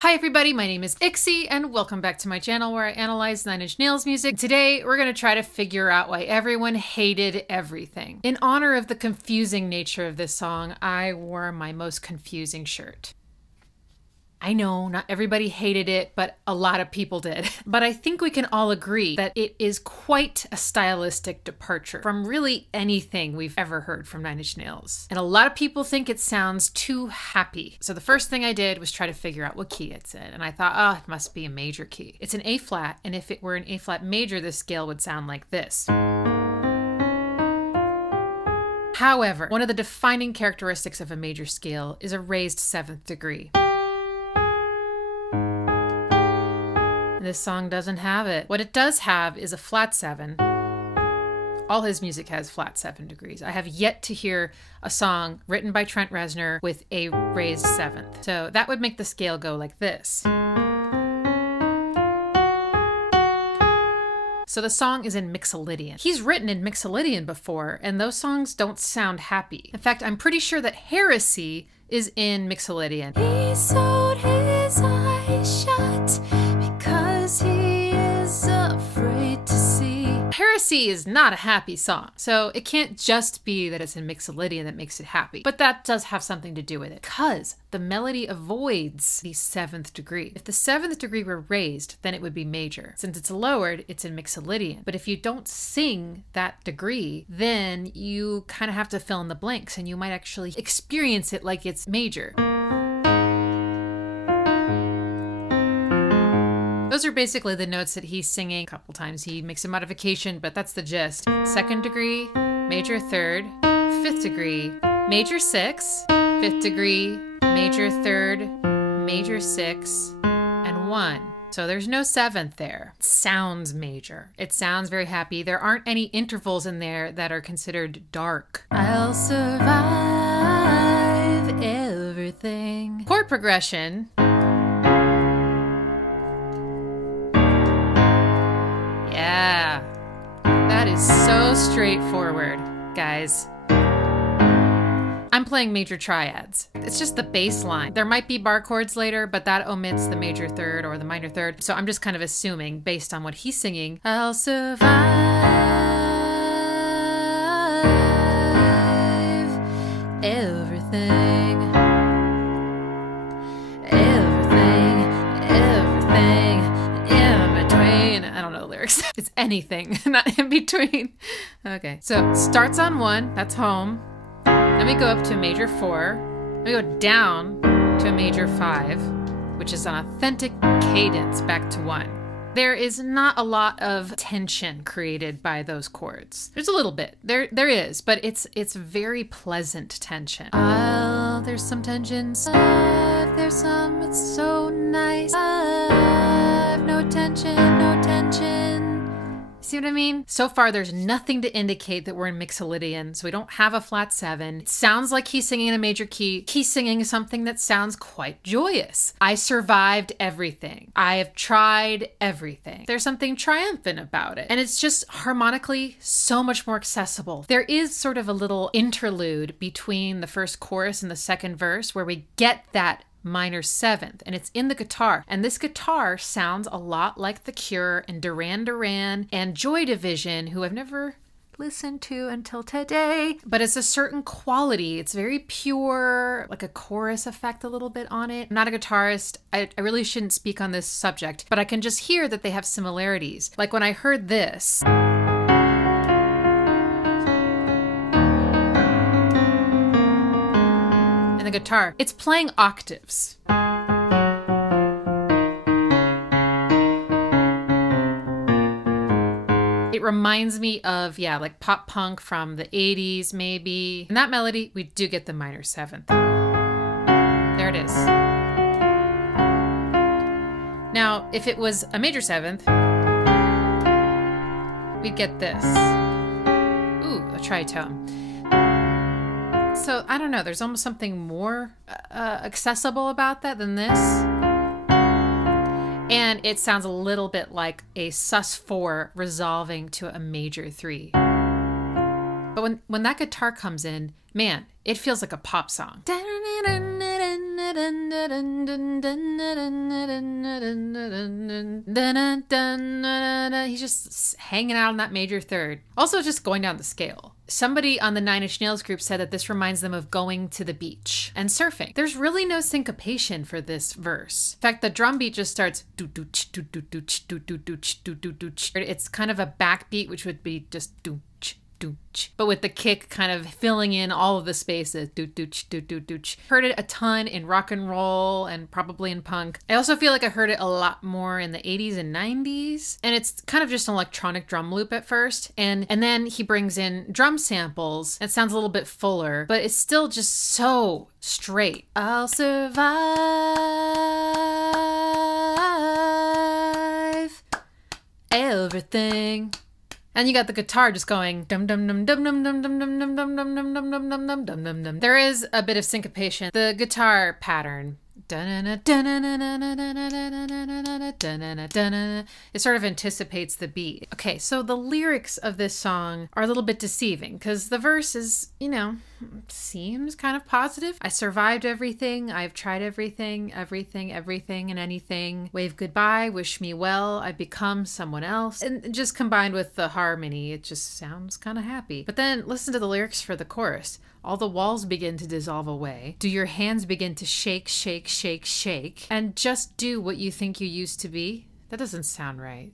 Hi everybody, my name is Ixie and welcome back to my channel where I analyze Nine Inch Nails music. Today we're going to try to figure out why everyone hated everything. In honor of the confusing nature of this song, I wore my most confusing shirt. I know not everybody hated it, but a lot of people did. But I think we can all agree that it is quite a stylistic departure from really anything we've ever heard from Nine Inch Nails. And a lot of people think it sounds too happy. So the first thing I did was try to figure out what key it's in. And I thought, oh, it must be a major key. It's an A flat, and if it were an A flat major, this scale would sound like this. However, one of the defining characteristics of a major scale is a raised 7th degree. This song doesn't have it. What it does have is a flat 7. All his music has flat 7 degrees. I have yet to hear a song written by Trent Reznor with a raised 7th. So that would make the scale go like this. So the song is in Mixolydian. He's written in Mixolydian before, and those songs don't sound happy. In fact, I'm pretty sure that Heresy is in Mixolydian. He sewed his eyes shut because he is afraid to see. Heresy is not a happy song, so it can't just be that it's in Mixolydian that makes it happy. But that does have something to do with it, because the melody avoids the 7th degree. If the 7th degree were raised, then it would be major. Since it's lowered, it's in Mixolydian. But if you don't sing that degree, then you kind of have to fill in the blanks, and you might actually experience it like it's major. Those are basically the notes that he's singing. A couple times he makes a modification, but that's the gist. 2nd degree, major 3rd, 5th degree, major 6, 5th degree, major 3rd, major 6, and 1. So there's no 7th there. It sounds major. It sounds very happy. There aren't any intervals in there that are considered dark. I'll survive everything. Chord progression. Yeah, that is so straightforward, guys. I'm playing major triads. It's just the bass line. There might be bar chords later, but that omits the major 3rd or the minor 3rd. So I'm just kind of assuming, based on what he's singing, I'll survive everything. It's anything, not in between. Okay, so starts on 1, that's home. Then we go up to a major 4. We go down to a major 5, which is an authentic cadence back to 1. There is not a lot of tension created by those chords. There's a little bit. There is, but it's very pleasant tension. There's some tension. There's some, it's so nice. No tension, no tension. See what I mean? So far, there's nothing to indicate that we're in Mixolydian, so we don't have a flat 7. It sounds like he's singing in a major key. He's singing something that sounds quite joyous. I survived everything. I have tried everything. There's something triumphant about it. And it's just harmonically so much more accessible. There is sort of a little interlude between the first chorus and the second verse where we get that minor 7th, and it's in the guitar, and this guitar sounds a lot like The Cure and Duran Duran and Joy Division, who I've never listened to until today, but it's a certain quality. It's very pure, like a chorus effect a little bit on it. I'm not a guitarist. I really shouldn't speak on this subject, but I can just hear that they have similarities. Like when I heard this, the guitar, it's playing octaves. It reminds me of, yeah, like pop punk from the 80s maybe. In that melody, we do get the minor 7th. There it is. Now, if it was a major 7th, we'd get this. Ooh, a tritone. So, I don't know, there's almost something more accessible about that than this. And it sounds a little bit like a sus4 resolving to a major 3. But when that guitar comes in, man, it feels like a pop song. He's just hanging out on that major third. Also just going down the scale. Somebody on the Nine Inch Nails group said that this reminds them of going to the beach and surfing. There's really no syncopation for this verse. In fact, the drum beat just starts. It's kind of a backbeat, which would be just but with the kick kind of filling in all of the spaces. Heard it a ton in rock and roll and probably in punk. I also feel like I heard it a lot more in the 80s and 90s. And it's kind of just an electronic drum loop at first. And then he brings in drum samples. It sounds a little bit fuller, but it's still just so straight. I'll survive everything. And you got the guitar just going dum dum dum dum dum dum dum dum dum dum dum dum dum dum dum dum dum dum dum. There is a bit of syncopation. The guitar pattern. It sort of anticipates the beat. Okay, so the lyrics of this song are a little bit deceiving because the verse is, you know, seems kind of positive. I survived everything. I've tried everything, everything and anything. Wave goodbye, wish me well. I've become someone else. And just combined with the harmony, it just sounds kind of happy. But then listen to the lyrics for the chorus. All the walls begin to dissolve away. Do your hands begin to shake, shake, shake, shake? And just do what you think you used to be? That doesn't sound right.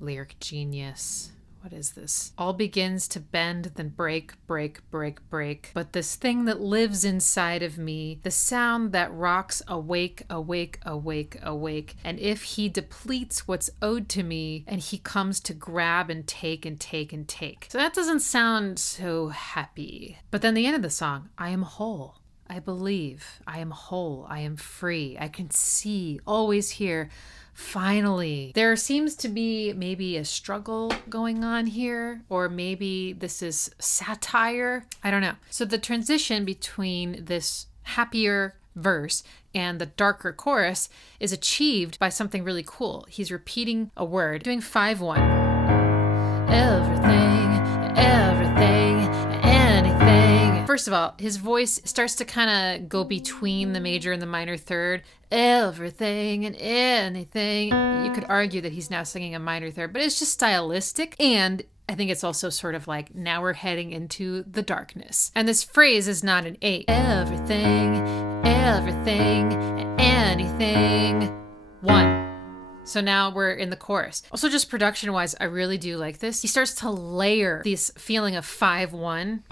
Lyric genius. What is this? All begins to bend, then break, break, break, break. But this thing that lives inside of me, the sound that rocks awake, awake, awake, awake. And if he depletes what's owed to me, and he comes to grab and take and take and take. So that doesn't sound so happy. But then the end of the song, I am whole. I believe. I am whole. I am free. I can see, always hear. Finally. There seems to be maybe a struggle going on here, or maybe this is satire. I don't know. So the transition between this happier verse and the darker chorus is achieved by something really cool. He's repeating a word, doing 5-1. Everything, everything, anything. First of all, his voice starts to kind of go between the major and the minor third. Everything and anything. You could argue that he's now singing a minor third, but it's just stylistic. And I think it's also sort of like, now we're heading into the darkness. And this phrase is not an 8. Everything, everything, anything. 1. So now we're in the chorus. Also, just production-wise, I really do like this. He starts to layer this feeling of 5-1.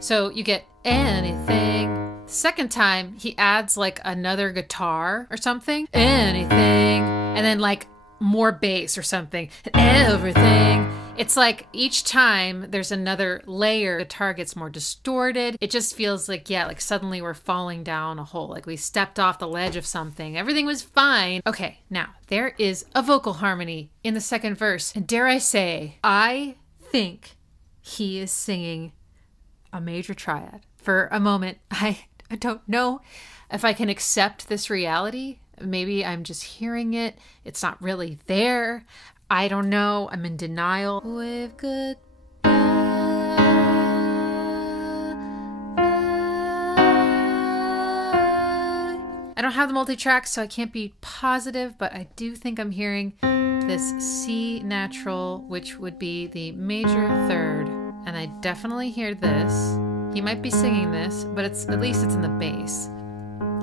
So you get anything. Second time, he adds like another guitar or something. Anything. And then like more bass or something. Everything. It's like each time there's another layer, the guitar gets more distorted. It just feels like, yeah, like suddenly we're falling down a hole. Like we stepped off the ledge of something. Everything was fine. Okay, now there is a vocal harmony in the second verse. And dare I say, I think he is singing a major triad. For a moment, I don't know if I can accept this reality. Maybe I'm just hearing it. It's not really there. I don't know. I'm in denial. Wave goodbye. I don't have the multi-track, so I can't be positive, but I do think I'm hearing this C natural, which would be the major third. And I definitely hear this. He might be singing this, but at least it's in the bass.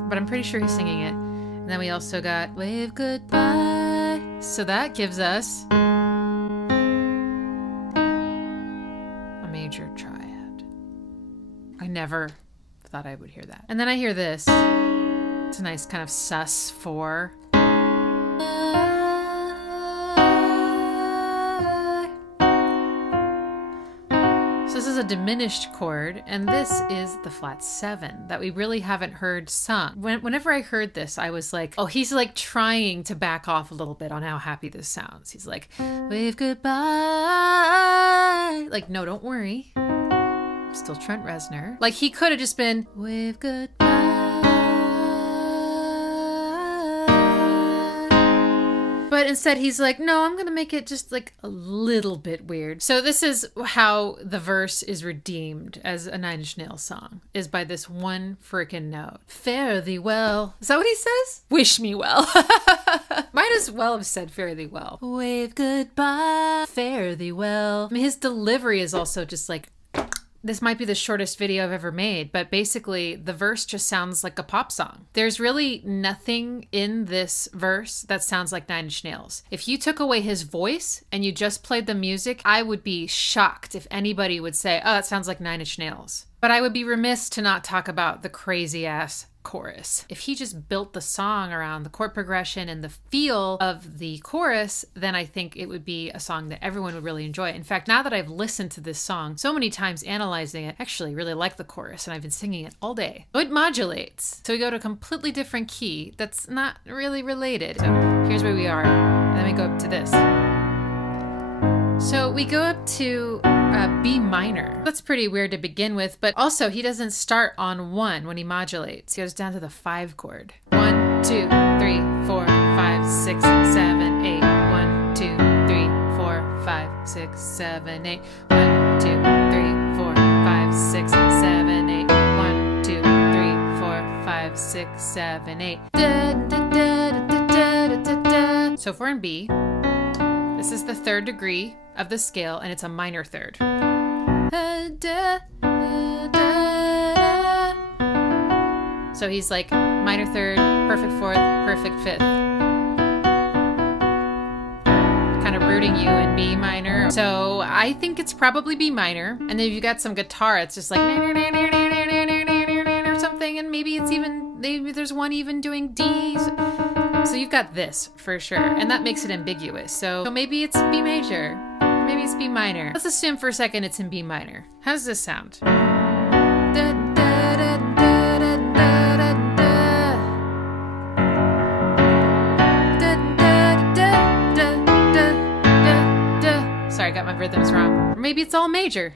But I'm pretty sure he's singing it. And then we also got wave goodbye. So that gives us a major triad. I never thought I would hear that. And then I hear this. It's a nice kind of sus4. So this is a diminished chord, and this is the flat 7 that we really haven't heard sung. Whenever I heard this, I was like, oh, he's like trying to back off a little bit on how happy this sounds. He's like, wave goodbye. Like, no, don't worry. I'm still Trent Reznor. Like, he could have just been, wave goodbye. But instead he's like, no, I'm gonna make it just like a little bit weird. So this is how the verse is redeemed as a Nine Inch Nails song, is by this one frickin' note. Fare thee well. Is that what he says? Wish me well. Might as well have said fare thee well. Wave goodbye, fare thee well. I mean, his delivery is also just like, this might be the shortest video I've ever made, but basically the verse just sounds like a pop song. There's really nothing in this verse that sounds like Nine Inch Nails. If you took away his voice and you just played the music, I would be shocked if anybody would say, oh, that sounds like Nine Inch Nails. But I would be remiss to not talk about the crazy ass chorus. If he just built the song around the chord progression and the feel of the chorus, then I think it would be a song that everyone would really enjoy. In fact, now that I've listened to this song so many times analyzing it, I actually really like the chorus and I've been singing it all day. So it modulates. So we go to a completely different key that's not really related. So here's where we are. And then we go up to this. So we go up to B minor. That's pretty weird to begin with, but also he doesn't start on 1 when he modulates. He goes down to the 5 chord. 1, 2, 3, 4, 5, 6, 7, 8. 1, 2, 3, 4, 5, 6, 7, 8. 1, 2, 3, 4, 5, 6, 7, 8. 1, 2, 3, 4, 5, 6, 7, 8. So if we're in B, this is the 3rd degree of the scale, and it's a minor 3rd. So he's like minor 3rd, perfect 4th, perfect 5th. Kind of rooting you in B minor. So I think it's probably B minor. And then if you got some guitar, it's just like or something, and maybe it's even, maybe there's one even doing D's. So you've got this for sure, and that makes it ambiguous. So maybe it's B major, maybe it's B minor. Let's assume for a second it's in B minor. How does this sound? Sorry, I got my rhythms wrong. Or maybe it's all major.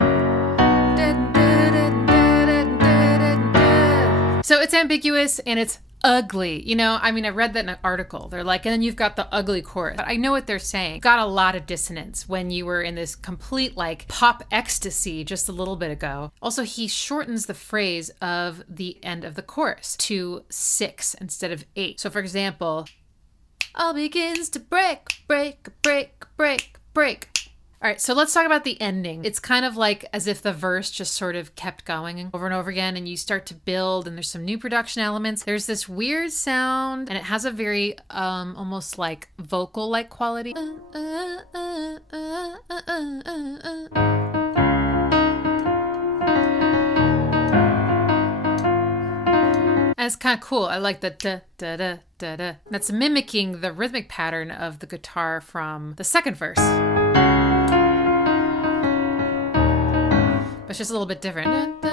So it's ambiguous and it's ugly. You know, I mean, I read that in an article. They're like, and then you've got the ugly chorus. But I know what they're saying. Got a lot of dissonance when you were in this complete like pop ecstasy just a little bit ago. Also, he shortens the phrase of the end of the chorus to 6 instead of 8. So for example, all begins to break, break, break, break, break. All right, so let's talk about the ending. It's kind of like as if the verse just sort of kept going over and over again, and you start to build, and there's some new production elements. There's this weird sound, and it has a very almost like vocal-like quality. And it's kind of cool. I like the da da da da da. That's mimicking the rhythmic pattern of the guitar from the 2nd verse. But it's just a little bit different. The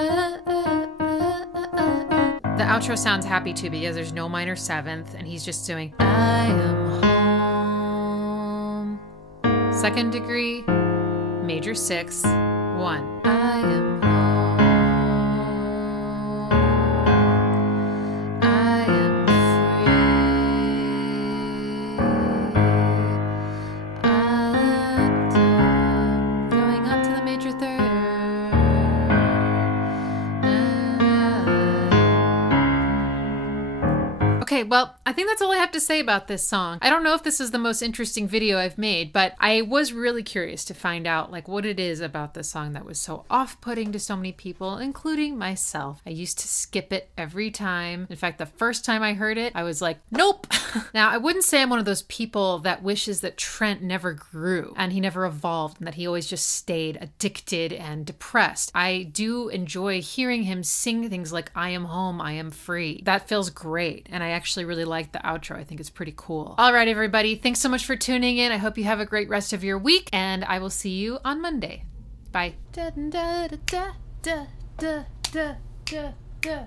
outro sounds happy too because there's no minor 7th and he's just doing I am home. 2nd degree, major 6, 1. I am home. I am free. Going up to the major 3rd. Okay, well, I think that's all I have to say about this song. I don't know if this is the most interesting video I've made, but I was really curious to find out like what it is about this song that was so off-putting to so many people, including myself. I used to skip it every time. In fact, the first time I heard it, I was like, nope. Now, I wouldn't say I'm one of those people that wishes that Trent never grew and he never evolved and that he always just stayed addicted and depressed. I do enjoy hearing him sing things like I am home, I am free. That feels great, and I actually really like the outro. I think it's pretty cool. All right, everybody. Thanks so much for tuning in. I hope you have a great rest of your week, and I will see you on Monday. Bye. Da, da, da, da, da, da, da, da.